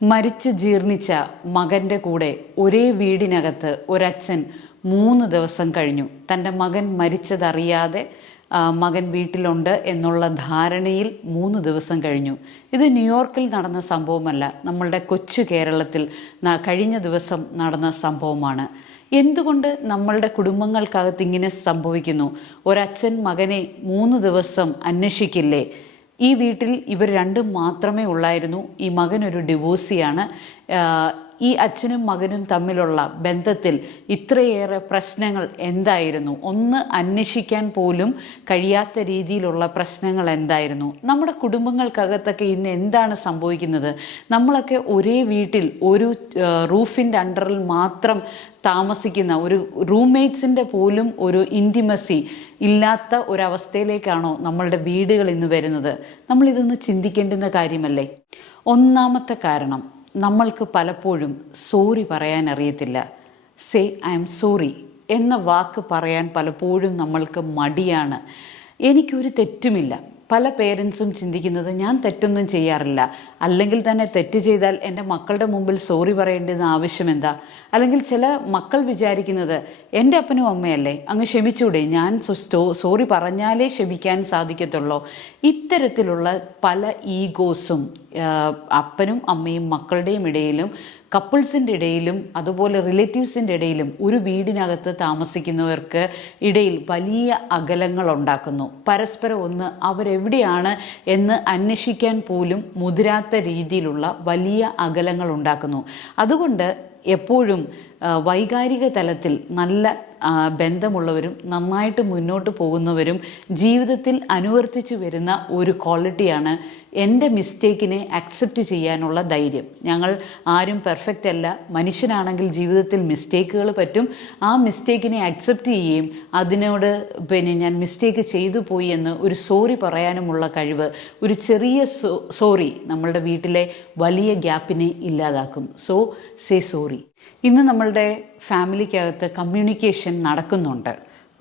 മരിച്ച് ജീർണിച്ച മകൻ്റെ കൂടെ ഒരേ വീടിനകത്ത് ഒരച്ഛൻ 3 ദിവസം കഴിഞ്ഞു. തൻ്റെ മകൻ മരിച്ചതറിയാതെ മകൻ വീട്ടിലുണ്ട് എന്നുള്ള ധാരണയിൽ 3 ദിവസം കഴിഞ്ഞു. ഇത് ന്യൂയോർക്കിൽ നടന്ന സംഭവമല്ല, നമ്മളുടെ കൊച്ചു കേരളത്തിൽ കഴിഞ്ഞ ദിവസം നടന്ന സംഭവമാണ്. എന്തുകൊണ്ട് നമ്മളുടെ കുടുംബങ്ങൾക്കകത്ത് ഇങ്ങനെ സംഭവിക്കുന്നു? ഒരച്ഛൻ മകനെ 3 ദിവസം അന്വേഷിക്കില്ലേ? ഈ വീട്ടിൽ ഇവർ രണ്ടും മാത്രമേ ഉള്ളായിരുന്നു. ഈ മകനൊരു ഡിവോഴ്സിയാണ്. ഈ അച്ഛനും മകനും തമ്മിലുള്ള ബന്ധത്തിൽ ഇത്രയേറെ പ്രശ്നങ്ങൾ എന്തായിരുന്നു? ഒന്ന് അന്വേഷിക്കാൻ പോലും കഴിയാത്ത രീതിയിലുള്ള പ്രശ്നങ്ങൾ എന്തായിരുന്നു? നമ്മുടെ കുടുംബങ്ങൾക്കകത്തൊക്കെ ഇന്ന് എന്താണ് സംഭവിക്കുന്നത്? നമ്മളൊക്കെ ഒരേ വീട്ടിൽ ഒരു റൂഫിൻ്റെ അണ്ടറിൽ മാത്രം താമസിക്കുന്ന ഒരു റൂംമേറ്റ്സിൻ്റെ പോലും ഒരു ഇൻറ്റിമസി ഇല്ലാത്ത ഒരവസ്ഥയിലേക്കാണോ നമ്മളുടെ വീടുകൾ ഇന്ന് വരുന്നത്? നമ്മളിതൊന്ന് ചിന്തിക്കേണ്ടുന്ന കാര്യമല്ലേ? ഒന്നാമത്തെ കാരണം, നമ്മൾക്ക് പലപ്പോഴും സോറി പറയാൻ അറിയത്തില്ല. സേ ഐ എം സോറി എന്ന വാക്ക് പറയാൻ പലപ്പോഴും നമ്മൾക്ക് മടിയാണ്. എനിക്കൊരു തെറ്റുമില്ല. പല പേരൻസും ചിന്തിക്കുന്നത് ഞാൻ തെറ്റൊന്നും ചെയ്യാറില്ല, അല്ലെങ്കിൽ തന്നെ തെറ്റ് ചെയ്താൽ എൻ്റെ മക്കളുടെ മുമ്പിൽ സോറി പറയേണ്ടുന്ന ആവശ്യം എന്താ? അല്ലെങ്കിൽ ചില മക്കൾ വിചാരിക്കുന്നത് എൻ്റെ അപ്പനും അമ്മയല്ലേ, അങ്ങ് ക്ഷമിച്ചൂടെ, ഞാൻ സോറി പറഞ്ഞാലേ ക്ഷമിക്കാൻ സാധിക്കത്തുള്ളൂ. ഇത്തരത്തിലുള്ള പല ഈഗോസും അപ്പനും അമ്മയും മക്കളുടെയും ഇടയിലും കപ്പിൾസിൻ്റെ ഇടയിലും അതുപോലെ റിലേറ്റീവ്സിൻ്റെ ഇടയിലും ഒരു വീടിനകത്ത് താമസിക്കുന്നവർക്ക് ഇടയിൽ വലിയ അകലങ്ങൾ ഉണ്ടാക്കുന്നു. പരസ്പരം ഒന്ന് അവരെവിടെയാണ് എന്ന് അന്വേഷിക്കാൻ പോലും മുതിരാത്ത രീതിയിലുള്ള വലിയ അകലങ്ങൾ ഉണ്ടാക്കുന്നു. അതുകൊണ്ട് എപ്പോഴും വൈകാരിക തലത്തിൽ നല്ല ബന്ധമുള്ളവരും നന്നായിട്ട് മുന്നോട്ട് പോകുന്നവരും ജീവിതത്തിൽ അനുവർത്തിച്ചു വരുന്ന ഒരു ക്വാളിറ്റിയാണ് എൻ്റെ മിസ്റ്റേക്കിനെ അക്സെപ്റ്റ് ചെയ്യാനുള്ള ധൈര്യം. ഞങ്ങൾ ആരും പെർഫെക്റ്റ് അല്ല. മനുഷ്യനാണെങ്കിൽ ജീവിതത്തിൽ മിസ്റ്റേക്കുകൾ പറ്റും. ആ മിസ്റ്റേക്കിനെ അക്സെപ്റ്റ് ചെയ്യുകയും അതിനോട് ഞാൻ മിസ്റ്റേക്ക് ചെയ്തു പോയി എന്ന് ഒരു സോറി പറയാനുമുള്ള കഴിവ്, ഒരു ചെറിയ സോറി നമ്മളുടെ വീട്ടിലെ വലിയ ഗ്യാപ്പിനെ ഇല്ലാതാക്കും. So say sorry. ഇന്ന് നമ്മളുടെ ഫാമിലിക്കകത്ത് കമ്മ്യൂണിക്കേഷൻ നടക്കുന്നുണ്ട്.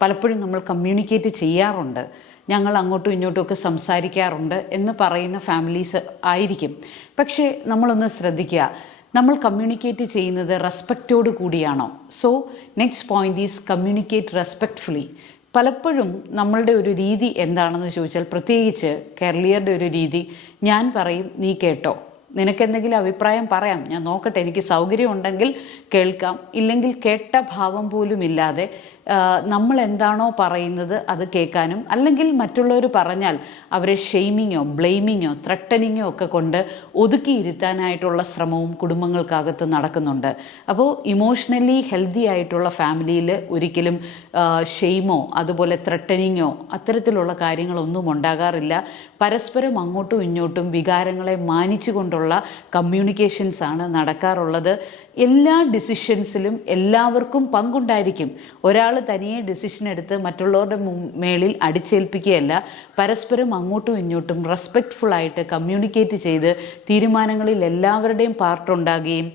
പലപ്പോഴും നമ്മൾ കമ്മ്യൂണിക്കേറ്റ് ചെയ്യാറുണ്ട്, ഞങ്ങൾ അങ്ങോട്ടും ഇങ്ങോട്ടും ഒക്കെ സംസാരിക്കാറുണ്ട് എന്ന് പറയുന്ന ഫാമിലീസ് ആയിരിക്കും. പക്ഷേ നമ്മളൊന്ന് ശ്രദ്ധിക്കുക, നമ്മൾ കമ്മ്യൂണിക്കേറ്റ് ചെയ്യുന്നത് റെസ്പെക്റ്റോട് കൂടിയാണോ? So next point is communicate respectfully. പലപ്പോഴും നമ്മളുടെ ഒരു രീതി എന്താണെന്ന് ചോദിച്ചാൽ, പ്രത്യേകിച്ച് കേരളീയരുടെ ഒരു രീതി, ഞാൻ പറയും നീ കേട്ടോ, നിനക്കെന്തെങ്കിലും അഭിപ്രായം പറയാം, ഞാൻ നോക്കട്ടെ, എനിക്ക് സൗകര്യം ഉണ്ടെങ്കിൽ കേൾക്കാം, ഇല്ലെങ്കിൽ കേട്ട ഭാവം പോലും ഇല്ലാതെ നമ്മൾ എന്താണോ പറയുന്നത് അത് കേൾക്കാനും, അല്ലെങ്കിൽ മറ്റുള്ളവർ പറഞ്ഞാൽ അവരെ ഷെയ്മിങ്ങോ ബ്ലെയിമിങ്ങോ ത്രട്ടനിങ്ങോ ഒക്കെ കൊണ്ട് ഒതുക്കിയിരുത്താനായിട്ടുള്ള ശ്രമവും കുടുംബങ്ങൾക്കകത്ത് നടക്കുന്നുണ്ട്. അപ്പോൾ ഇമോഷണലി ഹെൽത്തി ആയിട്ടുള്ള ഫാമിലിയിൽ ഒരിക്കലും ഷെയ്മോ അതുപോലെ ത്രട്ടനിങ്ങോ അത്തരത്തിലുള്ള കാര്യങ്ങളൊന്നും ഉണ്ടാകാറില്ല. പരസ്പരം അങ്ങോട്ടും ഇങ്ങോട്ടും വികാരങ്ങളെ മാനിച്ചുകൊണ്ടുള്ള കമ്മ്യൂണിക്കേഷൻസാണ് നടക്കാറുള്ളത്. എല്ലാ ഡിസിഷൻസിലും എല്ലാവർക്കും പങ്കുണ്ടായിരിക്കും. ഒരാൾ തനിയെ ഡിസിഷൻ എടുത്ത് മറ്റുള്ളവരുടെ മേളിൽ അടിച്ചേൽപ്പിക്കുകയല്ല, പരസ്പരം അങ്ങോട്ടും ഇങ്ങോട്ടും റെസ്പെക്റ്റ്ഫുള്ളായിട്ട് കമ്മ്യൂണിക്കേറ്റ് ചെയ്ത് തീരുമാനങ്ങളിൽ എല്ലാവരുടെയും പാർട്ടുണ്ടാകുകയും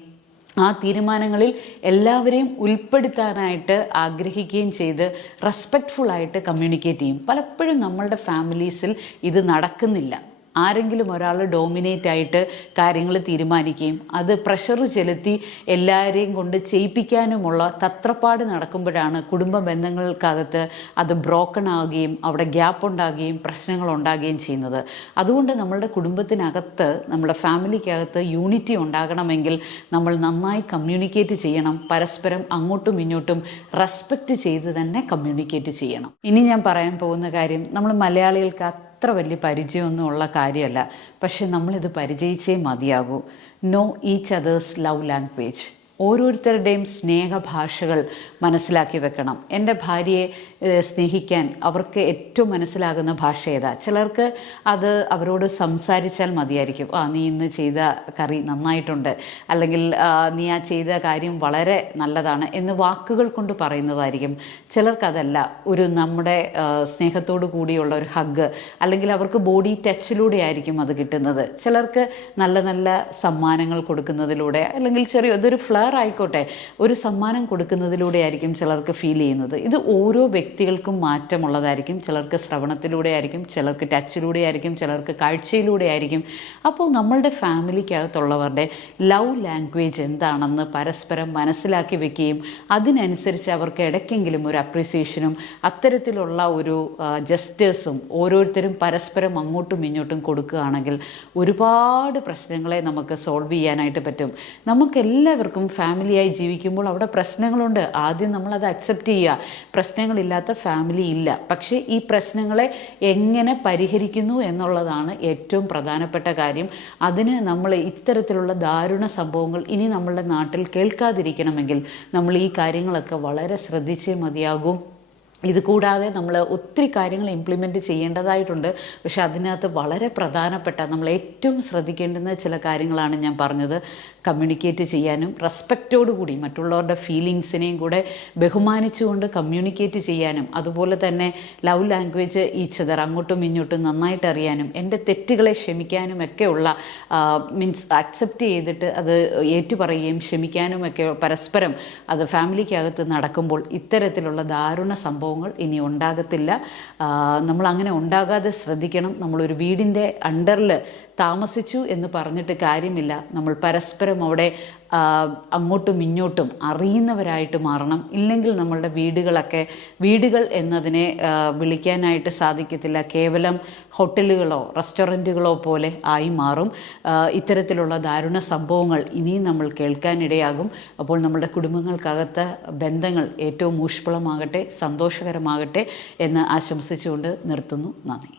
ആ തീരുമാനങ്ങളിൽ എല്ലാവരെയും ഉൾപ്പെടുത്താനായിട്ട് ആഗ്രഹിക്കുകയും ചെയ്ത് റെസ്പെക്റ്റ്ഫുള്ളായിട്ട് കമ്മ്യൂണിക്കേറ്റ് ചെയ്യും. പലപ്പോഴും നമ്മളുടെ ഫാമിലീസിൽ ഇത് നടക്കുന്നില്ല. ആരെങ്കിലും ഒരാൾ ഡോമിനേറ്റ് ആയിട്ട് കാര്യങ്ങൾ തീരുമാനിക്കുകയും അത് പ്രഷർ ചെലുത്തി എല്ലാവരെയും കൊണ്ട് ചെയ്യിപ്പിക്കാനുമുള്ള തത്രപ്പാട് നടക്കുമ്പോഴാണ് കുടുംബ ബന്ധങ്ങൾക്കകത്ത് അത് ബ്രോക്കൺ ആവുകയും അവിടെ ഗ്യാപ്പ് ഉണ്ടാകുകയും പ്രശ്നങ്ങൾ ഉണ്ടാകുകയും ചെയ്യുന്നത്. അതുകൊണ്ട് നമ്മളുടെ കുടുംബത്തിനകത്ത്, നമ്മുടെ ഫാമിലിക്കകത്ത് യൂണിറ്റി ഉണ്ടാകണമെങ്കിൽ നമ്മൾ നന്നായി കമ്മ്യൂണിക്കേറ്റ് ചെയ്യണം. പരസ്പരം അങ്ങോട്ടും ഇങ്ങോട്ടും റെസ്പെക്റ്റ് ചെയ്ത് തന്നെ കമ്മ്യൂണിക്കേറ്റ് ചെയ്യണം. ഇനി ഞാൻ പറയാൻ പോകുന്ന കാര്യം, നമ്മൾ മലയാളികൾക്ക് അത്ര വലിയ പരിചയമൊന്നും ഉള്ള കാര്യമല്ല, പക്ഷെ നമ്മളിത് പരിചയിച്ചേ മതിയാകൂ. Know each others love language. ഓരോരുത്തരുടെയും സ്നേഹഭാഷകൾ മനസ്സിലാക്കി വെക്കണം. എൻ്റെ ഭാര്യയെ സ്നേഹിക്കാൻ അവർക്ക് ഏറ്റവും മനസ്സിലാകുന്ന ഭാഷ ഏതാ? ചിലർക്ക് അത് അവരോട് സംസാരിച്ചാൽ മതിയായിരിക്കും. നീ ഇന്ന് ചെയ്ത കറി നന്നായിട്ടുണ്ട്, അല്ലെങ്കിൽ നീ ആ ചെയ്ത കാര്യം വളരെ നല്ലതാണ് എന്ന് വാക്കുകൾ കൊണ്ട് പറയുന്നതായിരിക്കും. ചിലർക്കതല്ല, ഒരു നമ്മുടെ സ്നേഹത്തോടു കൂടിയുള്ള ഒരു ഹഗ്, അല്ലെങ്കിൽ അവർക്ക് ബോഡി ടച്ചിലൂടെ ആയിരിക്കും അത് കിട്ടുന്നത്. ചിലർക്ക് നല്ല നല്ല സമ്മാനങ്ങൾ കൊടുക്കുന്നതിലൂടെ, അല്ലെങ്കിൽ ഇതൊരു ഫ്ലർ കളറായിക്കോട്ടെ, ഒരു സമ്മാനം കൊടുക്കുന്നതിലൂടെ ആയിരിക്കും ചിലർക്ക് ഫീൽ ചെയ്യുന്നത്. ഇത് ഓരോ വ്യക്തികൾക്കും മാറ്റമുള്ളതായിരിക്കും. ചിലർക്ക് ശ്രവണത്തിലൂടെ ആയിരിക്കും, ചിലർക്ക് ടച്ചിലൂടെ ആയിരിക്കും, ചിലർക്ക് കാഴ്ചയിലൂടെ ആയിരിക്കും. അപ്പോൾ നമ്മളുടെ ഫാമിലിക്കകത്തുള്ളവരുടെ ലവ് ലാംഗ്വേജ് എന്താണെന്ന് പരസ്പരം മനസ്സിലാക്കി വെക്കുകയും അതിനനുസരിച്ച് അവർക്ക് ഇടയ്ക്കെങ്കിലും ഒരു അപ്രിസിയേഷനും അത്തരത്തിലുള്ള ഒരു ജസ്റ്റേഴ്സും ഓരോരുത്തരും പരസ്പരം അങ്ങോട്ടും ഇങ്ങോട്ടും കൊടുക്കുകയാണെങ്കിൽ ഒരുപാട് പ്രശ്നങ്ങളെ നമുക്ക് സോൾവ് ചെയ്യാനായിട്ട് പറ്റും. നമുക്കെല്ലാവർക്കും ഫാമിലിയായി ജീവിക്കുമ്പോൾ അവിടെ പ്രശ്നങ്ങളുണ്ട്. ആദ്യം നമ്മളത് അക്സെപ്റ്റ് ചെയ്യുക. പ്രശ്നങ്ങളില്ലാത്ത ഫാമിലി ഇല്ല. പക്ഷേ ഈ പ്രശ്നങ്ങളെ എങ്ങനെ പരിഹരിക്കുന്നു എന്നുള്ളതാണ് ഏറ്റവും പ്രധാനപ്പെട്ട കാര്യം. അതിന് നമ്മൾ ഇത്തരത്തിലുള്ള ദാരുണ സംഭവങ്ങൾ ഇനി നമ്മളുടെ നാട്ടിൽ കേൾക്കാതിരിക്കണമെങ്കിൽ നമ്മൾ ഈ കാര്യങ്ങളൊക്കെ വളരെ ശ്രദ്ധിച്ചേ മതിയാകും. ഇത് കൂടാതെ നമ്മൾ ഒത്തിരി കാര്യങ്ങൾ ഇംപ്ലിമെൻറ്റ് ചെയ്യേണ്ടതായിട്ടുണ്ട്. പക്ഷെ അതിനകത്ത് വളരെ പ്രധാനപ്പെട്ട നമ്മൾ ഏറ്റവും ശ്രദ്ധിക്കേണ്ടുന്ന ചില കാര്യങ്ങളാണ് ഞാൻ പറഞ്ഞത്. കമ്മ്യൂണിക്കേറ്റ് ചെയ്യാനും റെസ്പെക്റ്റോടുകൂടി മറ്റുള്ളവരുടെ ഫീലിങ്സിനെയും കൂടെ ബഹുമാനിച്ചുകൊണ്ട് കമ്മ്യൂണിക്കേറ്റ് ചെയ്യാനും, അതുപോലെ തന്നെ ലവ് ലാംഗ്വേജ് ഈച്ചതർ അങ്ങോട്ടും ഇങ്ങോട്ടും നന്നായിട്ട് അറിയാനും, എൻ്റെ തെറ്റുകളെ ക്ഷമിക്കാനും ഒക്കെയുള്ള മീൻസ് അക്സെപ്റ്റ് ചെയ്തിട്ട് അത് ഏറ്റുപറയുകയും ക്ഷമിക്കാനും ഒക്കെ പരസ്പരം അത് ഫാമിലിക്കകത്ത് നടക്കുമ്പോൾ ഇത്തരത്തിലുള്ള ദാരുണ സംഭവങ്ങൾ ഇനി ഉണ്ടാകത്തില്ല. നമ്മൾ അങ്ങനെ ഉണ്ടാകാതെ ശ്രദ്ധിക്കണം. നമ്മളൊരു വീടിൻ്റെ അണ്ടറിൽ താമസിച്ചു എന്ന് പറഞ്ഞിട്ട് കാര്യമില്ല. നമ്മൾ പരസ്പരം അവിടെ അങ്ങോട്ടും ഇങ്ങോട്ടും അറിയുന്നവരായിട്ട് മാറണം. ഇല്ലെങ്കിൽ നമ്മളുടെ വീടുകൾ എന്നതിനെ വിളിക്കാനായിട്ട് സാധിക്കത്തില്ല. കേവലം ഹോട്ടലുകളോ റെസ്റ്റോറൻറ്റുകളോ പോലെ ആയി മാറും. ഇത്തരത്തിലുള്ള ദാരുണ സംഭവങ്ങൾ ഇനിയും നമ്മൾ കേൾക്കാനിടയാകും. അപ്പോൾ നമ്മുടെ കുടുംബങ്ങൾക്കകത്ത് ബന്ധങ്ങൾ ഏറ്റവും ഊഷ്മളമാകട്ടെ, സന്തോഷകരമാകട്ടെ എന്ന് ആശംസിച്ചുകൊണ്ട് നിർത്തുന്നു. നന്ദി.